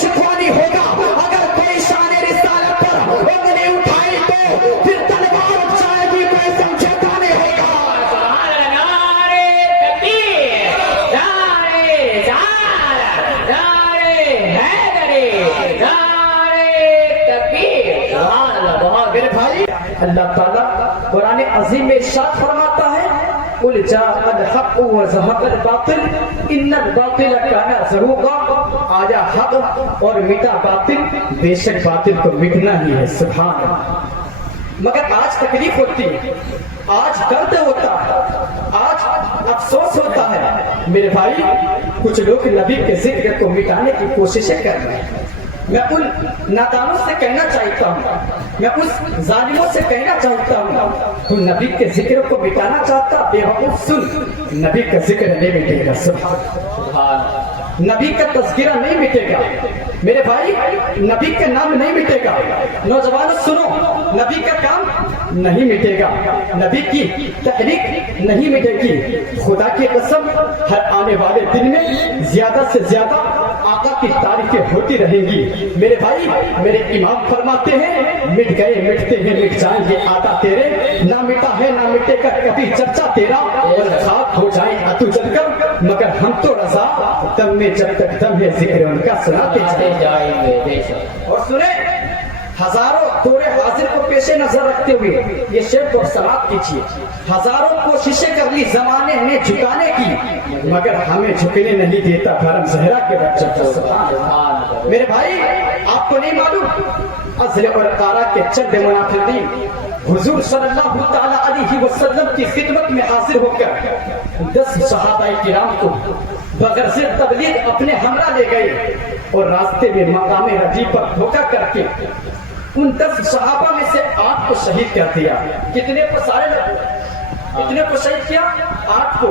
शिकवानी होगा। अगर कोई शान रिसालत पर उंगली उठाई तो फिर तलवार उठ जाएगी, कोई समझौता नहीं होगा। नारे तकबीर, नारे रिसालत, नारे हैदरी, नारे तकबीर। सुभान अल्लाह। बहुत मेरे भाई, अल्लाह ताला कुरान अजीम में इरशाद फरमाता है, कुल जाअल हक़ व ज़हक़ल बातिल इन्नल बातिल काना ज़हूक़ा। आया हक और मिटा बातिल, बेशक बातिल को मिटना ही है। सुभान अल्लाह। मगर आज तकलीफ होती है, आज दर्द होता है, आज अफसोस होता है। मेरे भाई, कुछ लोग नबी के जिक्र को मिटाने की कोशिशें कर रहे हैं। मैं उन नादानों से कहना चाहता हूँ, मैं उस जालिमों से कहना चाहता हूँ, तू नबी के जिक्र को मिटाना चाहता, बेवकूफ सुन, नबी का जिक्र नहीं मिटेगा। सुभान। नबी का तज़किरा नहीं मिटेगा मेरे भाई, नबी का नाम नहीं मिटेगा। नौजवानों सुनो, नबी का काम नहीं मिटेगा, नबी की तहरीक नहीं मिटेगी। खुदा की कसम, हर आने वाले दिन में ज्यादा से ज्यादा आका की तारीफें होती रहेंगी। मेरे भाई, मेरे इमाम फरमाते हैं, मिट गए मिटते हैं मिट जाएंगे आका तेरे, ना मिटा है ना मिटेगा कभी चर्चा तेरा, और खाक हो जाए अतु जलकर, मगर हम तो रजा दम में जब तक दम है जिक्र उनका सुनाते जाएंगे बेशक। और सुने, हजारों दौरे हाजिर को पेशे नजर रखते हुए ये शेर को समाप्त कीजिए। हजारों कोशिशें कर ली जमाने ने झुकाने की, मगर हमें झुकने नहीं देता धर्म जहरा के बच्चों। मेरे भाई, आपको नहीं मालूम, अज़ल और कारा के चंद मुनाफिकीन हुजूर सल्लल्लाहु ताला अलैहि वसल्लम की खिदमत में हाजिर होकर 10 सहाबाए किराम को बगैर से तबलीग अपने हमरा ले गए, और रास्ते में मकाम रजी पर धोखा करके उन 10 सहाबा में से 8 को शहीद कर दिया। कितने को? सारे लोग। कितने को शहीद किया? 8 को,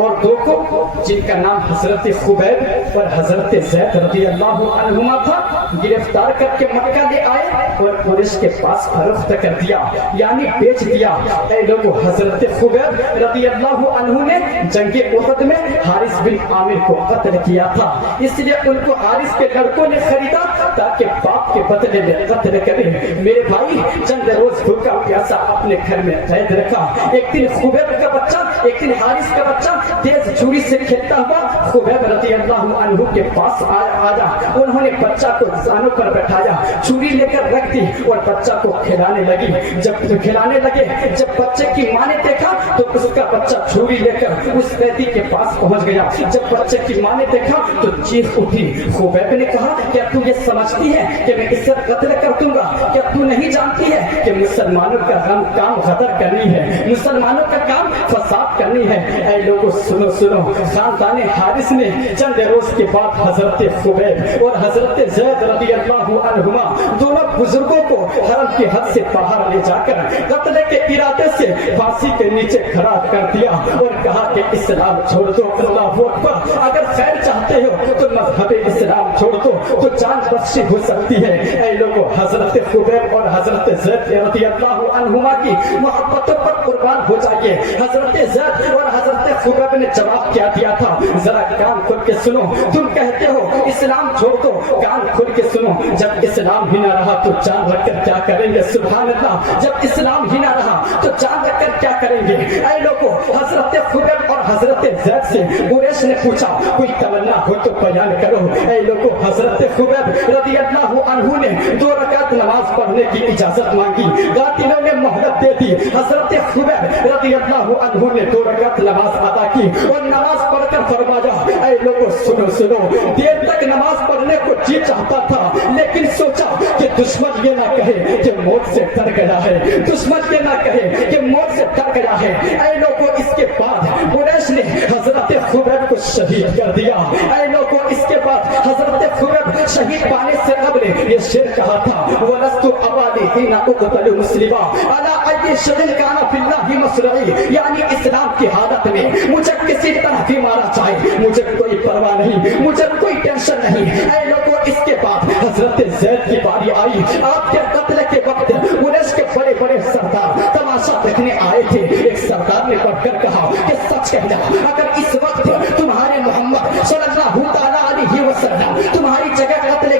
और 2 को जिनका नाम हजरत खुबैब और हजरत ज़ैद रज़ी अल्लाह अन्हुमा था, गिरफ्तार करके मक्का ले आए और कुरैश के पास फरोख्त कर दिया, यानी बेच दिया। ऐ लोगों, हजरत खुबैब रज़ी अल्लाह अन्हु ने जंगे उहद में हारिस बिन आमिर को कत्ल किया था, इसलिए उनको हारिस के लड़कों ने खरीदा ताकि बाप के बदले में कत्ल करें। मेरे भाई, चंद रोज भूखा प्यासा अपने घर में कैद रखा। एक दिन खुबैब का बच्चा, एक दिन हारिस का बच्चा तेज छुरी से खेलता हुआ खुबैब रज़ी अल्लाह अन्हु के पास आया। उन्होंने बच्चा को जानों पर बैठाया, छुरी लेकर रख दी और बच्चा को खिलाने लगी। जब खिलाने लगे, जब बच्चे की माँ ने देखा तो उसका बच्चा छुरी लेकर उस कैदी के पास पहुंच गया। जब बच्चे की माँ ने देखा तो चीख उठी। खुबैब ने कहा, क्या तू ये समझती है कि मैं इससे कत्ल कर दूंगा? क्या तू नहीं जानती है कि मुसलमानों का काम गदर करनी है, मुसलमानों का काम फसाद करनी है? ऐ लोगों सुनो सुनो, खानदान हारिस ने चंद रोज के बाद हजरत खुबैब और हजरत ज़ैद रज़ी अल्लाह अन्हुमा दोनों बुजुर्गों को हरम की हद से बाहर ले जाकर कत्ल के इरादे से फांसी के नीचे खड़ा कर दिया और कहा कि इस्लाम छोड़ दो, अल्लाहू अकबर। अगर खैर चाहते हो तो मज़हब इस्लाम छोड़ दो तो जान बख्शी हो सकती है। ऐ लोगों, हजरत खुबैब और हजरत ज़ैद रज़ी अल्लाह अन्हुमा की मोहब्बतों पर कुर्बान हो जाइए। हजरत ज़ैद और हजरत खुबैब ने जवाब क्या दिया था, जरा कान खोल के सुनो। तुम कहते हो इस्लाम छोड़ दो, कान खोल के सुनो। जब इस्लाम ही ना रहा तो जान रखकर क्या करेंगे? सुभान अल्लाह। जब इस्लाम ही ना रहा तो जान रखकर क्या करेंगे? ऐ लोगों, हजरत खुबैब और हजरत ज़ैद से कुरैश ने पूछा, कोई तमन्ना हो तो बयान करो। ऐ लोगों, हजरत खुबैब रज़ी अल्लाह अन्हु ने 2 रकात नमाज पढ़ने की इजाजत मांगी। कातिलों ने मोहलत दे दी। हजरत खुबैब रज़ी अल्लाह अन्हु ने 2 रकात नमाज अदा की और नमाज पढ़कर फरमाया, ऐ लोगों सुनो सुनो, देर तक नमाज पढ़ने को जी चाहता था, लेकिन सोचा कि दुश्मन ये ना कहे कि मौत से डर गया है, दुश्मन ये ना कहे कि मौत से डर गया है। ऐ लोगों, इसके बाद कुरैश ने हजरत खुबैब को शहीद कर दिया। ऐ लोगों, इसके बाद हजरत खुबैब शहीद पाने से कबल ये शेर कहा था, वलस्तु अबादी हिना उक़तलु मुस्लिमा अला अय्यि शैइन काना फिल्लाहि मसरई, यानी इस्लाम की हालत में मुझे किसी तरह भी मारा जाए, मुझे कोई परवाह नहीं, मुझे कोई टेंशन नहीं। ऐ लोगों, इसके बाद हजरत ज़ैद की बारी आई। आपके कत्ल के वक्त कुरैश के बड़े बड़े सरदार तमाशा देखने आए थे। एक सरदार ने बढ़कर कहा कि सच कहना, अगर इस वक्त तुम्हारे मोहम्मद सल्लल्लाहु ताला अलैहि वसल्लम तुम्हारी जगह कत्ल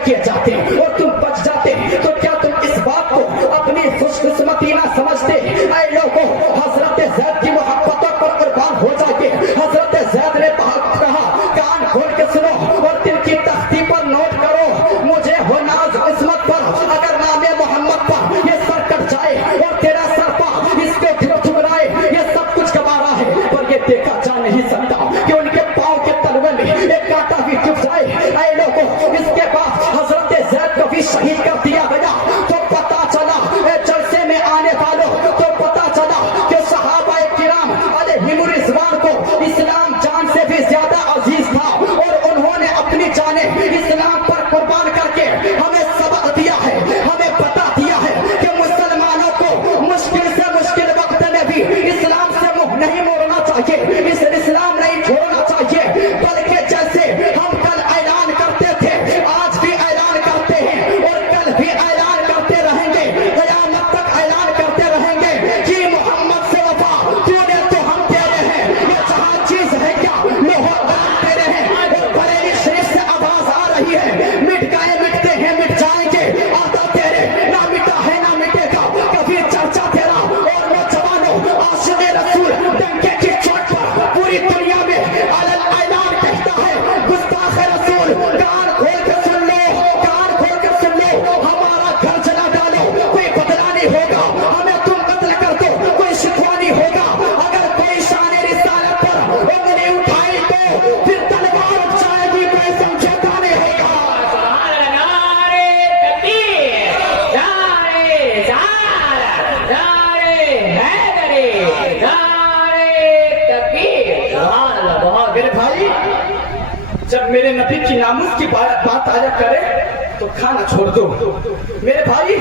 भी शहीद कर दिया गया तो पता चला जलसे में आने वालों तो पता चला कि सहाबा किराम अलैहिमुर रिज़वान को इस्लाम जान से भी ज्यादा अजीज था और उन्होंने अपनी जाने इस्लाम पर कुर्बान करके हमें सबक दिया है, हमें बता दिया है कि मुसलमानों को मुश्किल से मुश्किल वक्त में भी इस्लाम से मुंह नहीं मोड़ना चाहिए, इस्लाम नहीं छोड़ना चाहिए, बल्कि जैसे हम कल ऐलान करते थे आज भी ऐलान करते हैं और कल भी ऐलान करते रहेंगे, क़यामत तक ऐलान करते रहेंगे कि मोहम्मद से वफा तूने तो हम तेरे हैं, ये जहां चीज है क्या लोहा दान तेरे हैं। और बरेली शरीफ से आवाज आ रही है मिट गए मिटते हैं मिट जाएंगे, आता तेरे ना मिटा है ना मिटेगा कभी चर्चा तेरा। और नौजवानों आशिक़े रसूल डंके की चोट पर पूरी दुनिया में ऐलान कहता है गुस्ताख़ रसूल कान खोल के सुन लो, कान खोल के सुन लो, हमारा घर जला डालो कोई बदला नहीं होगा, हमें तुम कत्ल कर दो कोई शिकवा नहीं होगा, अगर कोई शान रिसालत पर उंगली उठाई तो फिर तलवार उठ जाएगी कोई समझौता नहीं होगा। नारे तकबीर, नारे रिसालत, नारे हैदरी, नारे तकबीर। सुभान अल्लाह। बहुत मेरे भाई जब मेरे नबी की नामुस की बात आया करे तो खाना छोड़ दो। मेरे भाई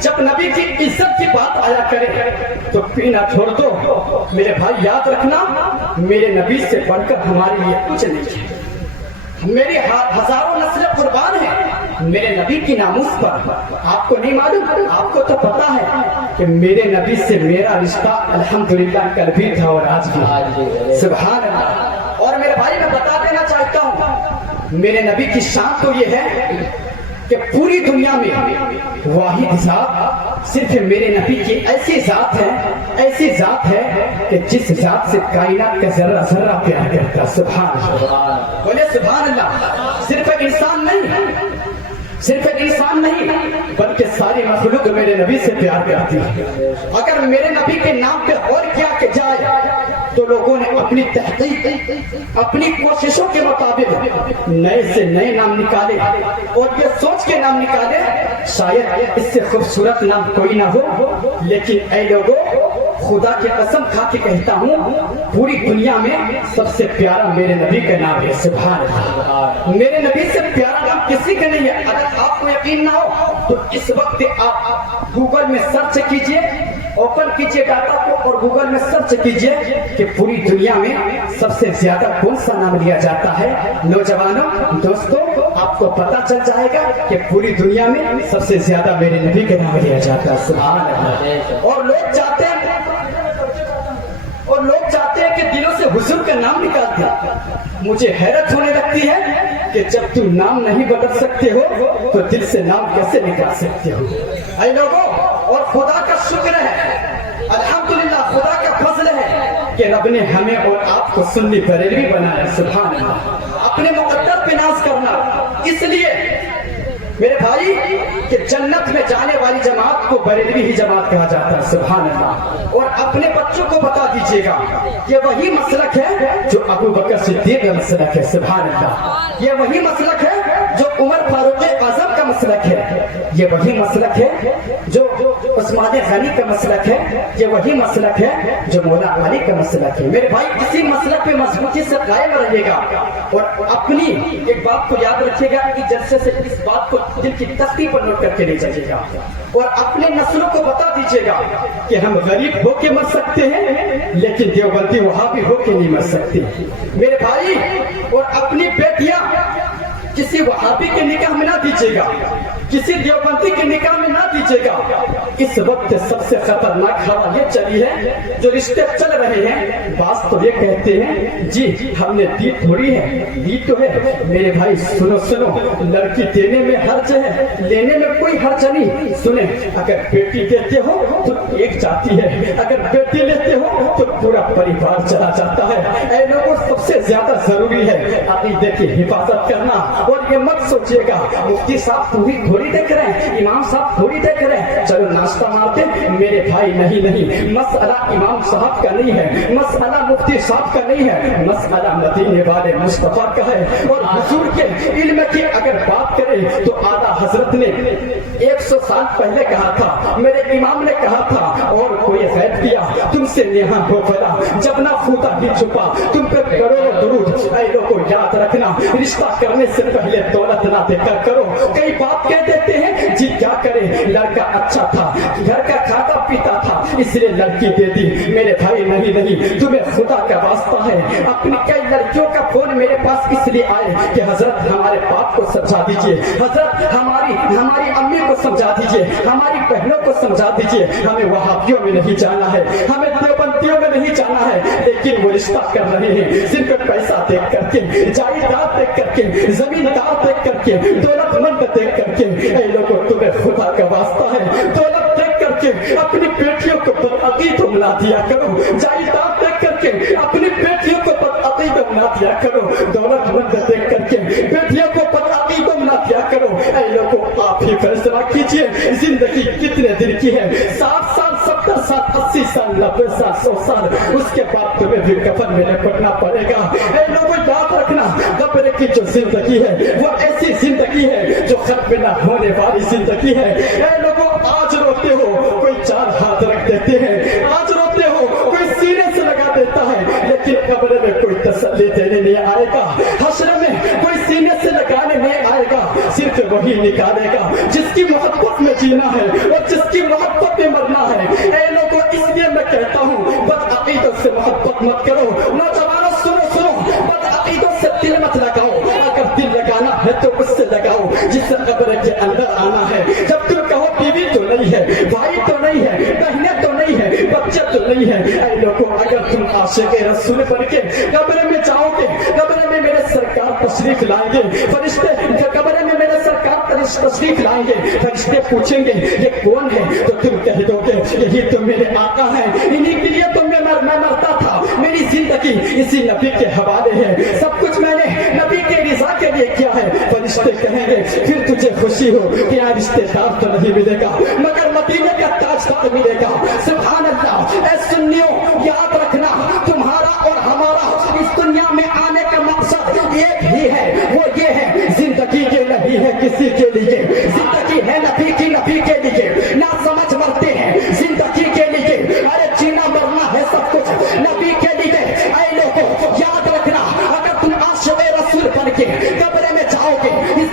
जब नबी की इज्जत की बात आया करे तो पीना छोड़ दो। मेरे भाई याद रखना मेरे नबी से बढ़कर हमारे लिए कुछ नहीं है, मेरी हजारों नस्लें कुर्बान हैं मेरे नबी की नामुस पर। आपको नहीं मालूम, आपको तो पता है कि मेरे नबी से मेरा रिश्ता अल्हम्दुलिल्लाह कल भी था और आज भी, सुभान अल्लाह। और मेरे भाई मैं बता देना चाहता हूँ मेरे नबी की शान तो ये है कि पूरी दुनिया में वाहिद ज़ात सिर्फ मेरे नबी की ऐसी ज़ात है, ऐसी ज़ात है कि जिस ज़ात से कायनात का जर्रा जर्रा प्यार करता। सुभान अल्लाह, बोले सुभान अल्लाह। सिर्फ इंसान नहीं, सिर्फ इंसान नहीं बल्कि सारी मखलूक मेरे नबी से प्यार करती है। अगर मेरे नबी के नाम पे और क्या के जाए तो लोगों ने अपनी तहकीक अपनी कोशिशों के मुताबिक नए से नए नाम निकाले और ये सोच के नाम निकाले शायद इससे खूबसूरत नाम कोई ना हो, लेकिन ऐ लोगों खुदा की कसम खा के कहता हूँ पूरी दुनिया में सबसे प्यारा मेरे नबी का नाम है। सुभान अल्लाह। मेरे नबी से प्यारा नाम किसी का नहीं है। अगर आपको यकीन ना हो तो इस वक्त आप गूगल में सर्च कीजिए, ओपन कीजिए डाटा को और गूगल में सर्च कीजिए कि पूरी दुनिया में सबसे ज्यादा कौन सा नाम लिया जाता है। नौजवानों दोस्तों आपको पता चल जाएगा कि पूरी दुनिया में सबसे ज्यादा मेरे नबी का नाम लिया जाता है। सुभान अल्लाह। और लोग चाहते हैं कि दिलों से हुजूर का नाम निकालते हैं। मुझे हैरत होने लगती है कि जब तुम नाम नहीं बदल सकते हो तो दिल से नाम कैसे निकाल सकते हो। ऐ लोगों, और खुदा का शुक्र है अल्हम्दुलिल्लाह, खुदा का फजल है कि रब ने हमें और आपको सुन्नी बरेलवी बनाया। सुभान अल्लाह। अपने मुकद्दर पे नाज करना, इसलिए मेरे भाई कि जन्नत में जाने वाली जमात को बरेलवी ही जमात कहा जाता है। सुभान अल्लाह। और अपने बच्चों को बता दीजिएगा ये वही मसलक है जो अबू बकर सिद्दीक का मसलक है। सुभान अल्लाह। ये वही मसलक है जो उमर फारूक आजम का मसलक है, ये वही मसलक है जो उस्मान गनी का मसलक है, ये वही मसलक है जो मौला अली का मसलक है। मेरे भाई इसी मसलक पे मजबूती से कायम रहिएगा और अपनी एक बात को याद रखिएगा कि जलसे से इस बात को दिल की तख्ती पर नोट करके ले जाइएगा और अपने नस्लों को बता दीजिएगा कि हम गरीब होके मर सकते हैं लेकिन देवबंदी वहाबी होके नहीं मर सकते। मेरे भाई, और अपनी बेटियां किसी वहाबी के निकाह में ना दीजिएगा, किसी देवबंदी के निकाह में ना दीजिएगा। इस वक्त सबसे खतरनाक हवा ये चली है, जो रिश्ते चल रहे हैं बात तो ये कहते हैं जी हमने दी थोड़ी है, दी तो है। मेरे भाई सुनो सुनो, लड़की देने में हर्ज है, लेने में कोई हर्ज नहीं। सुने, अगर बेटी देते हो तो एक जाती है, अगर बेटी लेते हो तो पूरा परिवार चला जाता है। ऐ लोगों, सबसे ज्यादा जरूरी है अकीदे की हिफाजत करना। और ये मत सोचिएगा मुफ्ती साहब पूरी थोड़ी देख रहे हैं, इमाम साहब थोड़ी देख रहे हैं, चलो नाश्ता मारते। मेरे भाई नहीं नहीं, मसला इमाम साहब का नहीं है, मसला मुफ्ती साहब का नहीं है, मसला मदीने वाले मुस्तफा का है। और हुजूर के इल्म की अगर बात करें तो आला हजरत ने 100 साल पहले कहा था, मेरे इमाम ने कहा था, और कोई गैब किया तुमसे यहाँ हो फला, जब ना खुदा भी छुपा तुम पे करोड़ों दुरूद। ऐ लोगों याद रखना, रिश्ता करने से पहले दौलत ना देकर करो। कई बाप कह देते हैं जी क्या करे, लड़का अच्छा था, घर का खाता पीता था, इसलिए लड़की दे दी। मेरे भाई नहीं नहीं, तुम्हें खुदा का वास्ता है। अपनी कई लड़कियों का फोन मेरे पास इसलिए आए कि हजरत हमारे बाप को समझा दीजिए, हजरत हमारी अम्मी को समझा दीजिए, हमारी बहनों को समझा दीजिए, हमें वहाबियों में नहीं जाना है, हमें देवबंदियों में नहीं जाना है। लेकिन वो रिश्ता कर रहे हैं सिर्फ पैसा देख करके, जायदाद देख करके, जमीनदार देख करके, दौलतमंद देख करके। ऐ लोगों तुम्हें खुदा का वास्ता है, दौलत देख करके अपनी बेटियों को बदअकीद बना दिया करो, जायदाद देख करके अपनी बेटियों को बदअकीद बना दिया करो, दौलतमंद देख करके बेटियों को बदअकीद बना दिया करो। ऐ लोगों आप ही फैसला कीजिए, जिंदगी कितने दिन की है, 60 साल, 70 साल, 80 साल, 90 साल, 100 साल, उसके बाद तुम्हें भी कफन में लपटना पड़ेगा। ऐ लोगों याद रखना, कब्र की जो जिंदगी है वो ऐसी जिंदगी है जो खत्म न होने वाली जिंदगी है। ऐ लोगों आज रोते हो, कोई 4 हाथ रख देते हैं, आज रोते हो कोई सीने से लगा देता है, लेकिन कब्र में कोई तसल्ली देने नहीं आएगा, हश्र में कोई सीने से लगाने नहीं आएगा, सिर्फ वही निकालेगा जिसकी मोहब्बत में जीना है और जिसकी मोहब्बत में मरना है। ऐ लोगों इसलिए मैं कहता हूँ बदअकीदों से मोहब्बत मत करो। नौजवानों सुनो, बदअकीदों से दिल मत लगाओ, अगर दिल लगाना है तो उससे लगाओ जिससे कब्र के अंदर आना है। जब तुम कहो बीवी तो नहीं है, भाई तो नहीं है, बहनें तो नहीं है, बच्चे तो नहीं है, ऐ लोगों अगर तुम आशिक़ रसूल बन के कब्र में जाओगे, कब्र में मेरे सरकार तशरीफ लाएंगे, फरिश्ते कब्र में मेरे सरकार तशरीफ लाएंगे, फरिश्ते पूछेंगे ये कौन है, तो तुम कह दोगे यही तो मेरे आका है, इन्हीं के लिए तो मैं मरता था, मेरी जिंदगी इसी नबी के हवाले है, सब कुछ मैंने नबी के रिज़ा के लिए किया है। फरिश्ते कहेंगे फिर तुझे खुशी हो कि यहाँ रिश्तेदार तो नहीं मिलेगा मगर मदीने का ताजदार मिलेगा। सुभान अल्लाह। ऐ सुन्नियों याद रखना, तुम्हारा और हमारा इस दुनिया में आने का मकसद एक ही है, वो ये है जिंदगी के नहीं है किसी के लिए, जिंदगी है नबी की, नबी के लिए। ना समझ मरते हैं जिंदगी के लिए, अरे जीना मरना है सब कुछ नबी के लिए। ऐ लोगों याद रखना, अगर तुम आशिक़ रसूल बन के कब्र में जाओगे, इस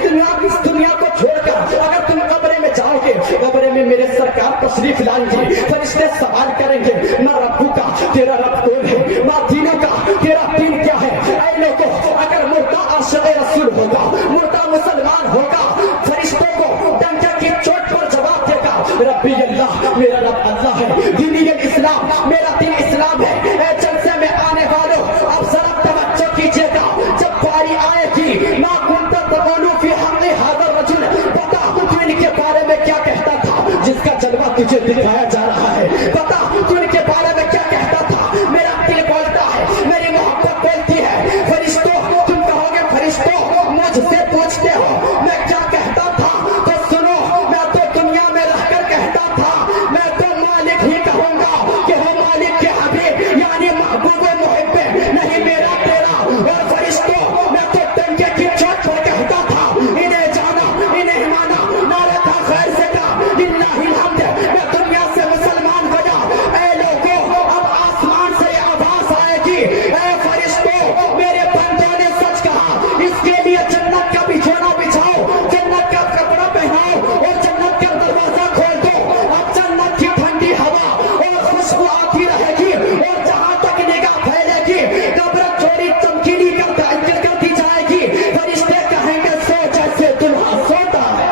दुनिया को छोड़कर अगर तुम कब्र में जाओगे, कब्र में मेरे सरकार तशरीफ लाएंगे, फरिश्ते सवाल करेंगे मां रब्बू का, तेरा रब कौन है, मां दीनों का, तेरा दीन क्या है। ऐ लोगों अगर मुर्दा आशिक़ रसूल होगा, मुर्दा मुसलमान होगा, फरिश्तों को डंके की चोट पर जवाब देगा रब्बी अल्लाह, मेरा रब अल्लाह है, दीनी इस्लाम, मेरा दीन इस्लाम है। ऐ जलसे में आने वालों अब जरा तवज्जो कीजिएगा, जब बारी आएगी ना कुंता तक़ूलू फी हक़्क़ि हाज़ा रजुल, बता तू इनके बारे में क्या कहता था जिसका जलवा तुझे दिखाया जा रहा है, बता तू इनके बारे में क्या कहता था। मेरा दिल बोलता है, मेरी मोहब्बत बोलती है। फरिश्तों तुम कहोगे, फरिश्तों मुझसे पूछते हो मैं क्या कहता था, तो सुनो मैं तो दुनिया में रहकर कहता था, मैं तो मालिक ही कहूंगा कि हो मालिक के हबीब यानी महबूब मुहिब, नहीं मेरा तेरा। और फरिश्तों मैं तो डंके की चोट पर कहता था, इन्हें जाना इन्हें माना, नारे था खैर से का लिल्लाहिल हम्द, मैं दुनिया से मुसलमान बना। ऐ लोगों अब आसमान से आवाज आएगी, ऐ फरिश्तों मेरे बंदों ने सच कहा, इसके लिए जन्नत का बिछौना बिछाओ, जन्नत का कपड़ा पहनाओ और जन्नत का दरवाजा खोल दो। अब जन्नत की ठंडी हवा और खुशबू आती रहेगी और जहां तक निगाह फैलेगी कब्र थोड़ी चमकीली कर दी जाएगी। फरिश्ते कहेंगे सो जैसे दुल्हा सोता है।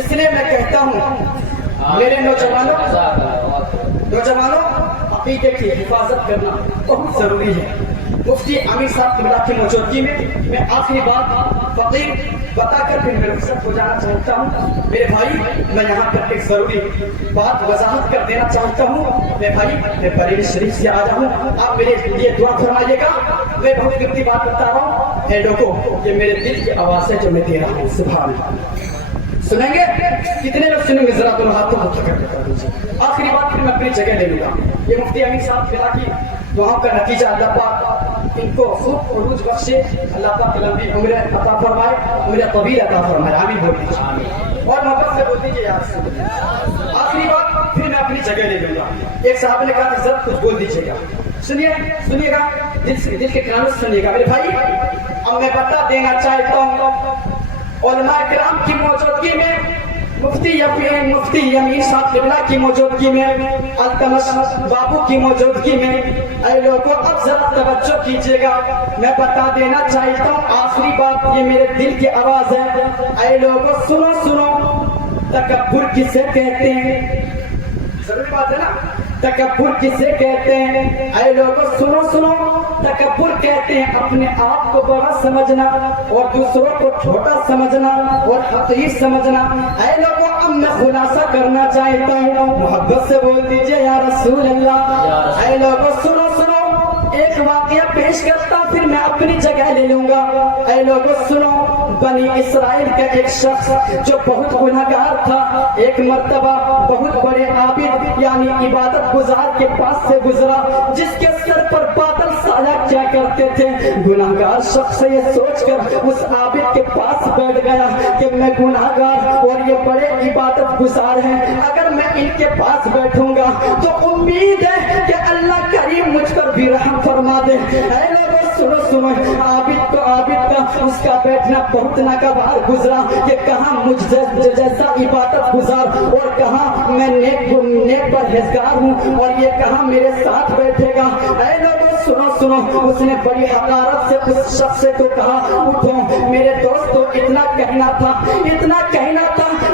इसलिए मैं कहता हूँ मेरे नौजवानों, अकीदे की हिफाजत करना बहुत जरूरी है। मुफ्ती आमिर साहब किबला की मौजूदगी में मैं आखिरी बात फकीर बताकर फिर मैं रुखसत हो जाना चाहता हूँ। मेरे भाई मैं यहाँ पर एक जरूरी बात वजाहत कर देना चाहता हूँ। मैं भाई मैं बरेली शरीफ से आ जाऊँ, आप मेरे लिए दुआ फरमाइएगा। मैं बहुत कीमती बात बता रहा हूँ। ऐ लोगों ये मेरे दिल की आवाज है जो मैं दे रहा हूँ। सुभान सुनेंगे, कितने लोग सुनेंगे जरा दोनों हाथों को कर दीजिए। आखिरी बात फिर मैं अपनी जगह ले लूंगा। ये मुफ्ती आमिर साहब की दुआओं का नतीजा अल्लाह पाक ان کو خوب عروج بخشے, اللہ پاک لمبی عمر عطا فرمائے, عمر طویل عطا فرمائے, آمین بول دیجیے اور محبت سے بول دیجیے یا رسول اللہ. آخری بات پھر میں اپنی جگہ لے لوں گا. ایک صاحب نے کہا کہ ضرور کچھ بول دیجیے گا, سنیے گا, دل کے کانوں سے سنیے گا میرے بھائی. اب میں بتا دینا چاہتا ہوں علماء کرام کی موجودگی میں, مفتی یمین صاحب قبلہ کی موجودگی میں, التمش بابو کی موجودگی میں, اے لوگوں اب ذرا توجہ کیجیے گا. میں بتا دینا چاہتا ہوں آخری بات, یہ میرے دل کی آواز ہے. اے لوگوں سنو, تکبر کسے کہتے ہیں؟ ضروری بات ہے نا, تکبر کسے کہتے ہیں؟ اے لوگوں سنو, تکبر کہتے ہیں اپنے آپ کو بڑا سمجھنا اور دوسروں کو چھوٹا سمجھنا اور حقیر سمجھنا. اے لوگوں اب میں خلاصہ کرنا چاہتا ہوں, محبت سے بول دیجئے یا رسول اللہ. اے لوگوں سنو, ایک واقعہ پیش کرتا پھر میں اپنی جگہ لے لوں گا. اے لوگوں سنو, بنی اسرائیل کا ایک شخص جو بہت گنہگار تھا, ایک مرتبہ بہت بڑے عابد یعنی عبادت گزار کے پاس سے گزرا جس کے سر پر بادل سایہ کیا کرتے تھے. گنہگار شخص یہ سوچ کر اس عابد کے پاس بیٹھ گیا کہ میں گنہگار اور یہ بڑے عبادت گزار ہیں, اگر میں ان کے پاس بیٹھوں گا تو امید ہے کہ اللہ کریم مجھ پر بھی رحم فرما دے. اے لوگوں سنو, عابد کا اس کا بیٹھنا بہت ناگوار گزرا کہ کہاں مجھ جیسا عبادت گزار اور کہاں میں نیک پرہیزگار ہوں اور یہ کہاں میرے ساتھ بیٹھے گا. اے لوگوں سنو, اس نے بڑی حقارت سے اس شخص کو کہا اٹھو میرے دوستو, اتنا کہنا تھا,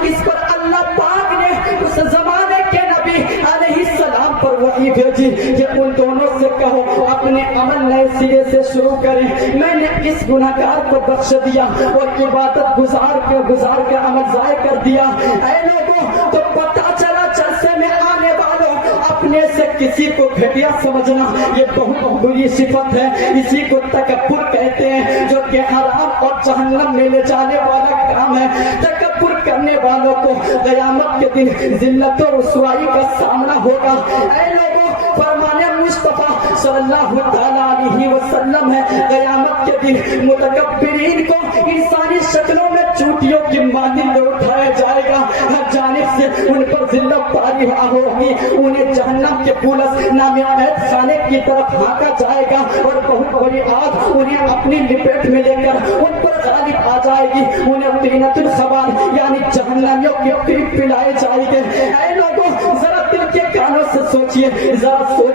اس پر اللہ پاک نے اس زمانے کے نبی علیہ السلام پر وحی بھیجی کہ ان دونوں سے کہو اپنے عمل نئے سرے سے شروع کریں. میں نے اس گناہگار کو بخش دیا اور عبادت گزار کے عمل ضائع کر دیا. اے لوگوں تو پتہ چلا جلسے میں آنے والوں اپنے سے کسی کو گھٹیا سمجھنا یہ بہت بری صفت ہے. اسی کو تکبر کہتے ہیں جو کہ حرام اور جہنم میں لے جانے والا کام ہے. تکبر کرنے والوں کو قیامت کے دن ذلت و رسوائی کا سامنا ہوگا. اے لوگوں فرمانے مصطفیٰ صلی اللہ تعالیٰ علیہ وسلم ہے, قیامت کے دن متکبرین کو انسانی شکلوں میں چوٹیوں کی مانند اٹھایا جائے گا. ہر جانب سے ان پر ذلت طاری ہوگی, انہیں جہنم کے پولس نامی قید خانے کی طرف ہانکا جائے گا اور بہت بڑی آگ انہیں اپنی لپیٹ میں لے کر ان پر غالب آ جائے گی. انہیں طینۃ الخبال یعنی جہنمیوں کی پیٹ پلائے جائے گے. اے لوگوں ذرا دل کے کانوں سے سوچئے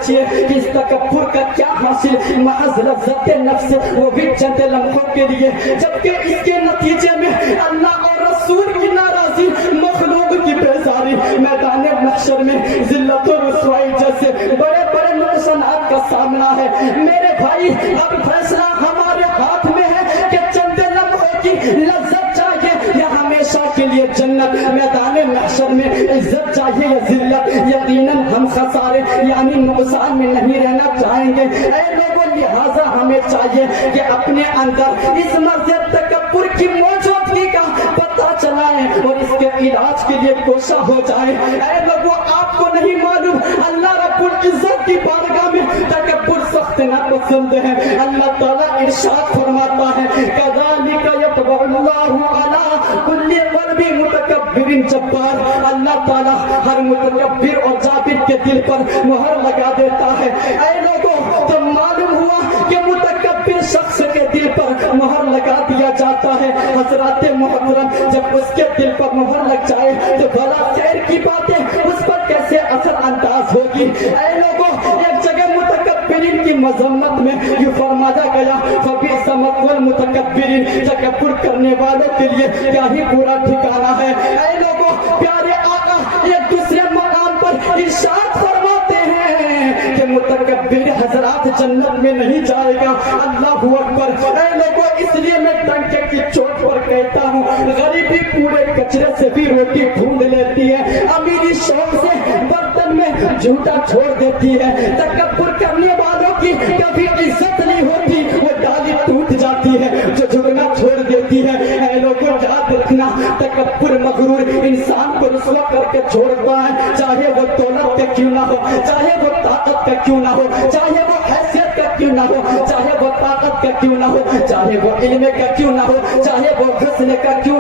کہ اس تکبر کا کیا حاصل, محض لذت نفس, وہ بھی چند لمحوں کے لیے, جبکہ اس کے نتیجے میں اللہ اور رسول کی ناراضی, مخلوق کی بیزاری, میدان محشر میں ذلت و رسوائی جیسے بڑے بڑے نقصانات کا سامنا ہے. میرے بھائی اب فیصلہ ہمارے ہاتھ میں ہے کہ چند لمحوں کی لذت چاہیے یا ہمیشہ کے لیے جنت. میدان محشر میں عزت چاہیے یا ذلت, یقیناً ہم خسارے یعنی نقصان میں نہیں رہنا چاہیں گے. اے لوگوں لہٰذا ہمیں چاہیے کہ اپنے اندر اس مرض تکبر کی موجودگی کا پتہ چلائیں اور اس کے علاج کے لیے کوشاں ہو جائیں. اے لوگوں آپ کو نہیں معلوم اللہ رب العزت کی بارگاہ میں تکبر سخت ناپسند ہے. اللہ تعالیٰ ارشاد فرماتا ہے کذالک یطبع اللہ علی کل قلب متکبر جبار. اللہ تعالیٰ ہر متکبر اور جابر کے دل پر مہر لگا دیتا ہے. اے لوگوں تو معلوم ہوا کہ متکبر شخص کے دل پر مہر لگا دیا جاتا ہے. حضرات محترم جب اس کے دل پر مہر لگ جائے تو بھلا خیر کی باتیں اس پر کیسے اثر انداز ہوگی. اے لوگوں ایک جگہ متکبرین کی مذمت میں یہ فرمایا گیا فبئس مثوى المتکبرین, تکبر کرنے والوں کے لیے کیا ہی برا ٹھکانہ ہے. اے لوگوں پیارے آقا ایک دوسرے مقام پر ارشاد فرماتے ہیں کہ متکبر حضرات جنت میں نہیں جائے گا. اللہ اکبر. اے لوگوں اس لیے میں ڈنکے کی چوٹ پر کہتا ہوں غریبی کوڑے کچرے سے بھی روٹی ڈھونڈ لیتی ہے, امیری شوق سے برتن میں جھوٹا چھوڑ دیتی ہے. تکبر کرنے والوں کی کبھی عزت نہیں ہوتی, وہ ڈالی ٹوٹ جاتی ہے جو جھکنا چھوڑ دیتی ہے. اے لوگوں یاد رکھنا تکبر مغرور انسان کو رسوا کر کے چھوڑتا ہے, چاہے وہ دولت کا کیوں نہ ہو, چاہے وہ طاقت کا کیوں نہ ہو, چاہے وہ حیثیت کا کیوں نہ ہو, چاہے وہ طاقت کا کیوں نہ ہو, چاہے وہ علم کا کیوں نہ ہو, چاہے وہ حسن کا کیوں